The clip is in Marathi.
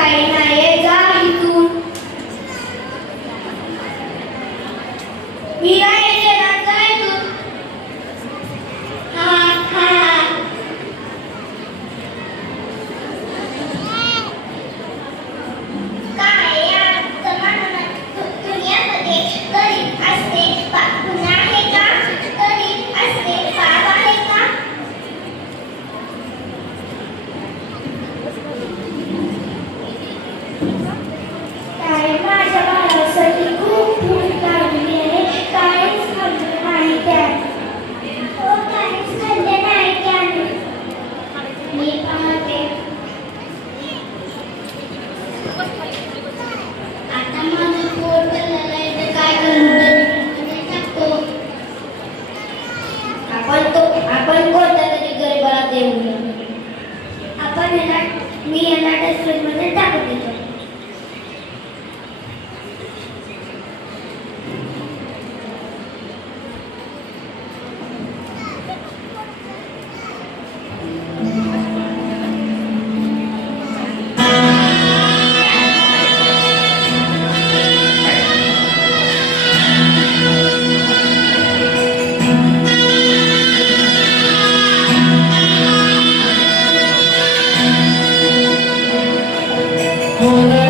काही नाही जा इथून. मी नाही येणार, जा इथून. हा हा. काय या दुनियामध्ये गरीब असते गुन्हा आहे का? गरीब असते पाप आहे का? काय माझ्या बाळासाठी खूप भूक लागली आहे. काहीच खाल्लं नाही त्याने. हो, काहीच खाल्लं नाही त्याने. मी पाहते. आता माझं पोट भरलेलं आहे तर काय करू? डब्यामध्ये टाकतो. आपण कोणत्या तरी गरीबाला देऊ. आपण मी याला डस्टबिनमध्ये टाकून देतो. Hola,